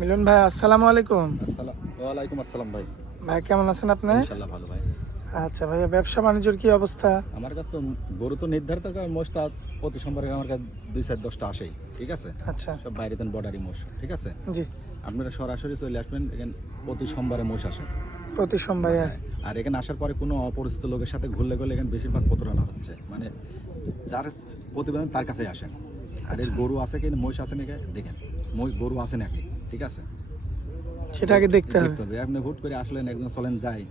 মিলন ভাই আসসালামু আলাইকুম। আসসালাম ওয়ালাইকুম আসসালাম ভাই। ভাই কেমন আছেন আপনি? ইনশাল্লাহ ভালো ভাই। আচ্ছা ভাইয়া ব্যবসা বাণিজ্যের কি অবস্থা? আমার কাছে তো গরু তো নির্ধারিত মোষটা প্রতি সোমবারে আমার কাছে দুই চার দশটা আসেই ঠিক আছে? আচ্ছা। সব বাইরে দেন বর্ডারি মোষ ঠিক আছে? জি। আপনারা সরাসরি চলে আসবেন এখানে প্রতি সোমবারে মোষ আসে। প্রতি সোমবার আর এখানে আসার পরে কোনো অপরিচিত লোকের সাথে ঘুরলে গেলে এখানে বেশিরভাগ প্রতারণা হচ্ছে। মানে যার প্রতিবেদন তার কাছেই আসেন। আর এর গরু আছে কি মহিষ আছে নাকি? দেখেন গরু আছে নাকি? ঠিক আছে? সেটা আগে দেখতে হবে। আপনি হুট করে আসলেন একজন চলেন যাই।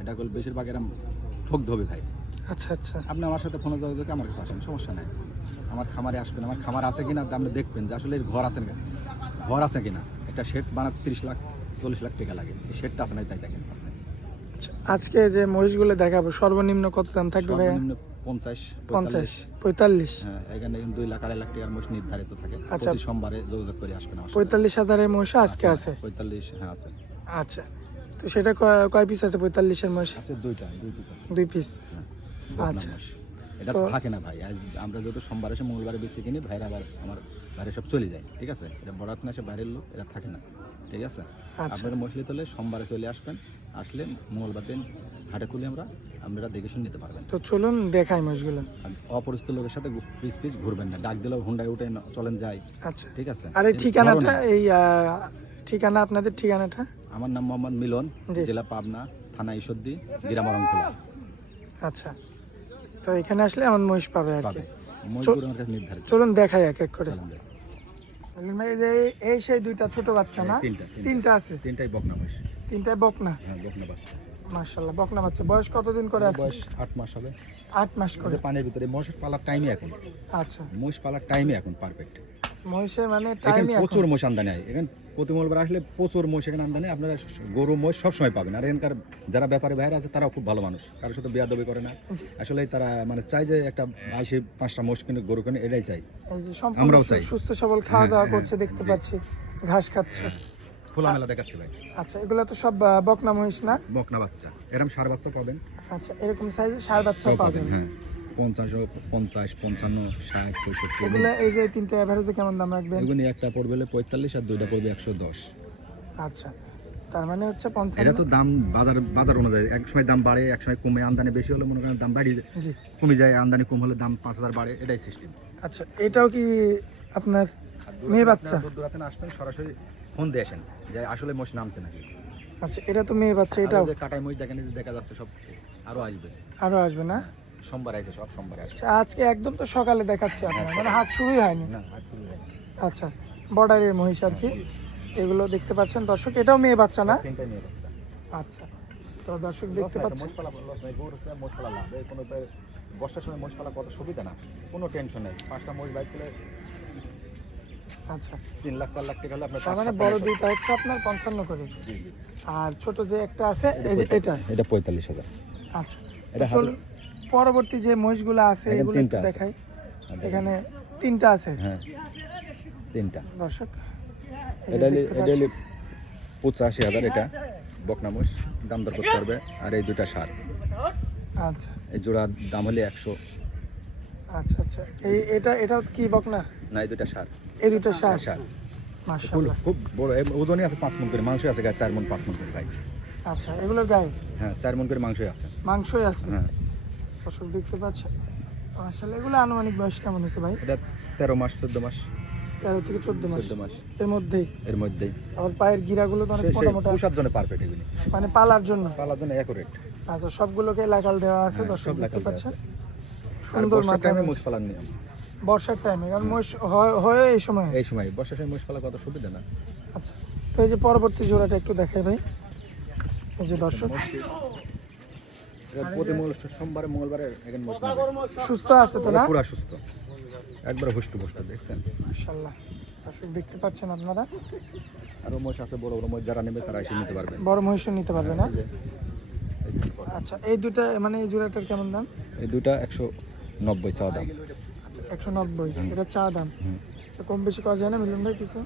এটা করলে বেশিরভাগ এরম ঠক ধবে ভাই। আচ্ছা আচ্ছা। আপনি আমার সাথে ফোনে যোগাযোগ আমার কাছে আসেন সমস্যা নাই। আমার খামারে আসবেন আমার খামার আছে কিনা আপনি দেখবেন যে আসলে ঘর আছে কিনা। ঘর আছে কিনা? একটা শেড বানাতে তিরিশ লাখ চল্লিশ লাখ টাকা লাগে। এই শেডটা আছে না তাই দেখেন। আচ্ছা, আজকে যে মহিষগুলো দেখাবো সর্বনিম্ন কত দাম থাকবে সর্বনিম্ন পঞ্চাশ পঞ্চাশ পঁয়তাল্লিশ। হ্যাঁ এখানে দুই লাখ আড়াই লাখ টাকার মোষ নির্ধারিত থাকে। আচ্ছা। প্রতি সোমবারে যোগাযোগ করে আসবেন পঁয়তাল্লিশ হাজারের মহিষ আজকে আছে? পঁয়তাল্লিশ হ্যাঁ আছে। আচ্ছা। তো সেটা কয়- পিস আছে পঁয়তাল্লিশের আছে দুইটা দুই পিস হ্যাঁ, আচ্ছা। এটা তো- থাকে না ভাই। আজ আমরা যেহেতু সোমবার এসে মঙ্গলবারে বেশি কিনি ভাইরা আবার আমার বাইরে সব চলে যায় ঠিক আছে? এটা বরাত না বাইরের লোক এটা থাকে না। ঠিক আছে? আচ্ছা। আপনারা মশলি তোলে সোমবারে চলে আসবেন আসলে মঙ্গলবার দিন হাটে তুলে আমরা আপনারা দেখে শুনে নিতে পারবেন। তো চলুন দেখাই আর অপরিচিত লোকের সাথে পিস পিস ঘুরবেন না ডাক দিলেও হুন্ডায় উঠে চলেন যাই। আচ্ছা। ঠিক আছে? আর এই ঠিকানাটা এই ঠিকানা আপনাদের ঠিকানাটা? আমার নাম মোহাম্মদ মিলন। জেলা পাবনা থানা ঈশ্বরদী গ্রাম অরংখোলা আচ্ছা। তো এখানে আসলে এমন মহিষ পাবে আর কি। আমার চলুন দেখাই এক এক করে। ভাই, এই যে এই সেই দুইটা ছোট বাচ্চা না? তিনটা তিনটা। আছে? তিনটাই বকনা মাস তিনটায় বকনা? হ্যাঁ বকনা বাচ্চা। মাশাআল্লাহ বকনা বাচ্চা। বয়স কতদিন করে আছে? বয়স আট মাস হবে। আট মাস করে। পানির ভিতরে মোষের পালার টাইমই এখন। আচ্ছা। মোষ পালার টাইমই এখন পারফেক্ট মহিষের মানে টাইমই এখন। প্রচুর মোষ আমদানি হয়। এখানে প্রতি মঙ্গলবার আসলে প্রচুর মোষ এখানে আমদানি আপনারা গরু মোষ সবসময় পাবেন। আর এখানকার যারা ব্যাপারে বাইরে আছে তারাও খুব ভালো মানুষ। কারোর সাথে বিয়া দবি করে না। আসলে তারা মানে চাই যে একটা আইসে পাঁচটা মোষ কিনে গরু কিনে এটাই চাই। আমরাও চাই। সুস্থ সবল খাওয়া দাওয়া হ্যাঁ, করছে হ্যাঁ, দেখতে পাচ্ছি ঘাস খাচ্ছে। খোলামেলা দেখাচ্ছে ভাই। আচ্ছা এগুলো তো সব বকনা মহিষ না? বকনা বাচ্চা। এরকম সার বাচ্চা পাবেন। আচ্ছা এরকম সাইজের সার বাচ্চা পাবেন। হ্যাঁ। পঞ্চাশ পঞ্চাশ পঞ্চান্ন ষাট পঁয়ষট্টি। এগুলো এই যে তিনটে অ্যাভারেজে কেমন দাম রাখবেন? এগুলো একটা পড়বে পঁয়তাল্লিশ আর দুইটা পড়বে একশো দশ। আচ্ছা তার মানে হচ্ছে এটা তো দাম বাজার বাজার অনুযায়ী এক সময় দাম বাড়ে এক সময় কমে আমদানি বেশি হলে মনে করেন দাম বাড়িয়ে কমে যায় আমদানি কম হলে দাম পাঁচ হাজার বাড়ে এটাই সিস্টেম আচ্ছা এটাও কি আপনার মেয়ে বাচ্চা? দূর দূরাতে আসবেন সরাসরি ফোন দিয়ে আসেন যে আসলে মোষ নামছে নাকি। আচ্ছা এটা তো মেয়ে বাচ্চা এটাও? আরও কাটাই মোষ দেখেন দেখা যাচ্ছে সব আরও আসবে। আরও আসবে না? সোমবার আছে সব সোমবার আসবে। আচ্ছা আজকে একদম তো সকালে দেখাচ্ছি আপনার মানে হাট শুরুই হয়নি। না আর শুরু হয়নি। আচ্ছা বর্ডারের মহিষ আর কি। এগুলো দেখতে পাচ্ছেন দর্শক এটাও মেয়ে বাচ্চা না? তিনটাই নিয়ে বাচ্চা। আচ্ছা তো দর্শক দেখতে পাচ্ছেন। মোষপালা লস নাই গরু হচ্ছে মোষপালা লাভ। এই কোনো বর্ষার সময় মোষপালা কত সুবিধা না? কোনো টেনশন নেই। পাঁচটা মোষ বাইক করলে আচ্ছা। তিন লাখ চার লাখ টাকা হলে আপনার মানে বড় দুইটা হচ্ছে আপনার পঞ্চান্ন করে। আর ছোট যে একটা আছে এটা এটা। পঁয়তাল্লিশ হাজার। আচ্ছা। এটা পরবর্তী যে মহিষগুলো আছে এগুলো। দেখাই। এখানে তিনটা আছে। হ্যাঁ তিনটা। দর্শক এটা। পঁচাশি হাজার এটা বকনা মোষ দাম দর করতে পারবে। আর এই দুটা সার। আচ্ছা। এই জোড়ার দাম হলে একশো। আচ্ছা আচ্ছা। এই এটা এটাও কি বকনা? না এই দুটা সার। এই দুটো সার। সার। খুব বড়। ওজনই আছে পাঁচ মন করে। মাংস আছে গায়ে চার মন পাঁচ মন করে ভাই আচ্ছা এগুলোর গায়ে? হ্যাঁ চার মন করে মাংসই আছে। মাংসই আছে? হ্যাঁ। দর্শক দেখতে পাচ্ছেন। আসলে এগুলো আনুমানিক বয়স কেমন হয়েছে ভাই? এটা তেরো মাস চোদ্দ মাস। তেরো থেকে চোদ্দ মাস। চোদ্দ মাস। এর মধ্যেই? এর মধ্যেই। আবার পায়ের গিরাগুলো তো অনেক মোটা মোটা জন্য পারফেক্ট এগুলি। মানে পালার জন্য? পালার জন্য অ্যাকুরেট আচ্ছা সবগুলোকে লাগাল দেওয়া আছে হ্যাঁ, দর্শক দেখতে পাচ্ছেন। সুন্দর বর্ষার মাথা টাইমে পালার নিয়ম। বর্ষার টাইমে কারণ মোষ হয়- এই সময়? এই সময়। বর্ষার সময় মোষ পালা কত সুবিধা না। আচ্ছা তো এই যে পরবর্তী জোড়াটা একটু দেখাই ভাই। এই যে দর্শক। মোষকে এবার প্রতি মঙ্গল সোমবারে মঙ্গলবারে এখানে সুস্থ আছে তো না? পুরা সুস্থ। একবার হুষ্ট পুষ্ট দেখছেন? মাশাআল্লাহ। দর্শক দেখতে পাচ্ছেন আপনারা? আরও আছে বড় বড় মোষ যারা নেবে তারা এসে নিতে পারবে। বড় মহিষও নিতে পারবে না? এই যে- এই যে। বড়। আচ্ছা এই দুটা মানে এই জোড়াটার কেমন দাম? এই দুটা একশো নব্বই চা দাম। আচ্ছা একশো নব্বই। এটা চা দাম। তো কম বেশি করা যায় না মিলন ভাই কিছু?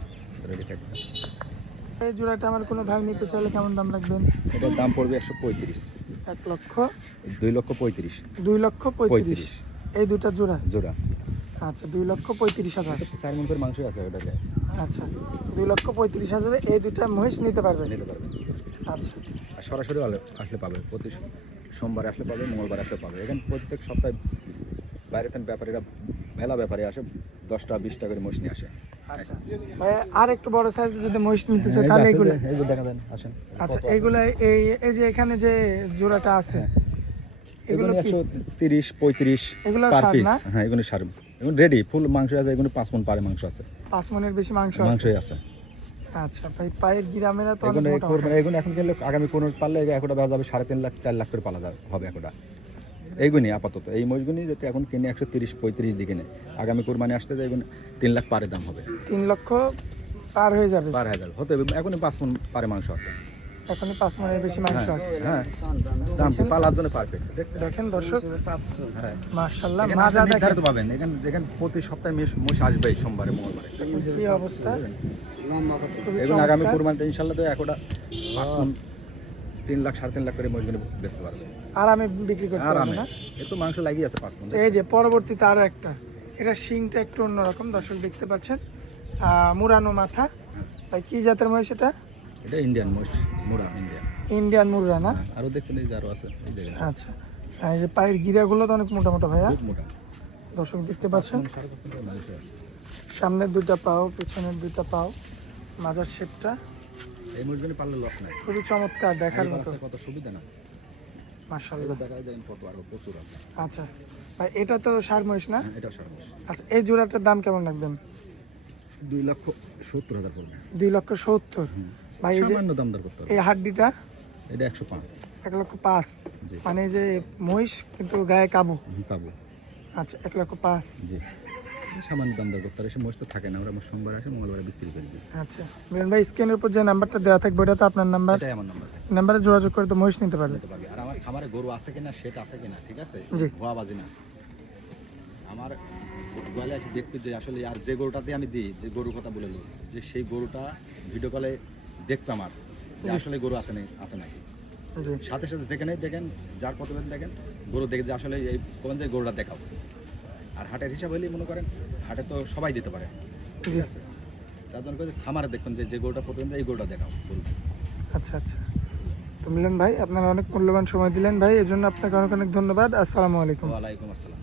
এই জোড়াটা আমার কোনো ভাই নিতে চাইলে কেমন দাম রাখবেন? এটার দাম পড়বে একশো পঁয়ত্রিশ। এক লক্ষ দুই লক্ষ পঁয়ত্রিশ। দুই লক্ষ পঁয়ত্রিশ। এই দুটা জোড়া? জোড়া। আচ্ছা দুই লক্ষ পঁয়ত্রিশ হাজার। চার মন করে মাংস আছে ওটাকে আচ্ছা দুই লক্ষ পঁয়ত্রিশ হাজারে এই দুইটা মহিষ নিতে পারবে? নিতে পারবেন আচ্ছা। আর সরাসরি আসলে পাবে। প্রতি সোমবার আসলে পাবে মঙ্গলবার আসলে পাবে। এখানে প্রত্যেক সপ্তাহে বাইরে থেকে ব্যাপারীরা মেলা ব্যাপারে আসে দশটা বিশটা করে মহিষ নিয়ে আসে। আর একটু বড় সাইজ যদি মহিষ নিতে চাই তাহলে আছে এগুলো যে, এই যে দেখা দেন আসেন। আচ্ছা কত এই এই যে এখানে যে জোড়াটা আছে হ্যাঁ। এগুলো এগুলো সার না? হ্যাঁ এগুলো সার। এগুলো রেডি ফুল মাংস আছে এগুলো পাঁচ পারে মাংস আছে। পাঁচ মনের বেশি মাংস আছে? মাংসই আছে। আচ্ছা ভাই পায়ের গিরামেরা তো এখন আগামী কোনো পারলে একটা যাবে সাড়ে তিন লাখ চার লাখ করে পালা যাবে হবে একটা। এইগুনি আপাতত। এই মহিষগুনি যাতে এখন কিনে একশো তিরিশ পঁয়ত্রিশ দিকে নেই আগামী কোরবানি আসতে যায় এগুলো তিন লাখ পারে দাম হবে। তিন লক্ষ পার হয়ে যাবে। পার হাজার হতে হবে। এখনই পাঁচ মন পারে মাংস আছে। এখনই পাঁচ মনের বেশি মাংস হ্যাঁ আছে। হ্যাঁ। দাম পালার জন্য পারফেক্ট দেখেন দর্শক। হ্যাঁ। মার্শাল্লাহ মাজা দেখেন। নির্ধারিত পাবেন। এখানে এখানে প্রতি সপ্তাহে মেষ সোমবারে মঙ্গলবারে। কি অবস্থা? আগামী। কোরবানিতে ইনশাল্লাহ তো একটা পাঁচ মন তিন লাখ সাড়ে তিন লাখ করে মোষগুলো বেচতে পারবে। আর আমি বিক্রি করতে পারব না? এ মাংস লাগিয়ে আছে পাঁচ মন এই যে পরবর্তীতে আরও একটা। এটা শিংটা একটু অন্যরকম দর্শক দেখতে পাচ্ছেন। মুরানো মাথা। ভাই কি জাতের মহিষ এটা? এটা ইন্ডিয়ান মোষ মুরা ইন্ডিয়া ইন্ডিয়ান মুররা না? আরও দেখছেন এই যে আরও আছে। এই জায়গায় আচ্ছা। এই যে পায়ের গিরাগুলো তো অনেক মোটা মোটা ভাইয়া মোটা। দর্শক দেখতে পাচ্ছেন। মানে। সামনের দুইটা পাও পিছনের দুইটা পাও মাজার শেপটা। এই পারলে লস নাই। খুবই চমৎকার দেখার মতো। কত সুবিধা না? মার্শাল্লাহ দেখা যায় কত আরও প্রচুর আছে। আচ্ছা ভাই এটা তো সার মহিষ না? হ্যাঁ, এটাও সারা মাস আচ্ছা এই জোড়াটার দাম কেমন রাখবেন? দুই লক্ষ সত্তর হাজার পড়বে দুই লক্ষ সত্তর। ভাই এই সামান্য দাম দর করতে হবে। এই হাড্ডিটা? এটা একশো পাঁচ। এক লক্ষ পাঁচ। মানে যে মহিষ কিন্তু গায়ে কাবু। কাবু। আচ্ছা এক লক্ষ পাঁচ। জি। সামান্য দাম দর করতে সে মোষ থাকে না আমরা সোমবার আসে মঙ্গলবারে বিক্রি করে দিই আচ্ছা মিলন ভাই স্ক্রিনের উপর যে নাম্বারটা দেওয়া থাকবে ওটা তো আপনার নাম্বার এটাই আমার নাম্বার নাম্বারে যোগাযোগ করে তো মহিষ নিতে পারবে। নিতে পারবি। আর আমার খামারে গরু আছে কিনা সেটা আছে কিনা ঠিক আছে? জি। ভুয়া বাজি না। আমার আছে দেখতে যে আসলে আর যে গরুটাতে আমি দিই যে গরুর কথা বলে যে সেই গরুটা ভিডিও কলে দেখতো আমার যে জি। আসলে গরু আছে নাকি আছে নাকি? জি। সাথে সাথে যেখানে দেখেন যার প্রতিবেদন দেখেন গরু দেখে যে আসলে এই কোন যে গরুটা দেখাও আর হাটের হিসাব হলেই মনে করেন হাটে তো সবাই দিতে পারে। ঠিক আছে? তার জন্য খামারে দেখবেন যে যে গরুটা প্রতিবেদন এই গরুটা দেখাও আচ্ছা আচ্ছা। তো মিলন ভাই আপনারা অনেক মূল্যবান সময় দিলেন ভাই এর জন্য আপনাকে অনেক অনেক ধন্যবাদ। আসসালামু আলাইকুম। ওয়ালাইকুম আসসালাম।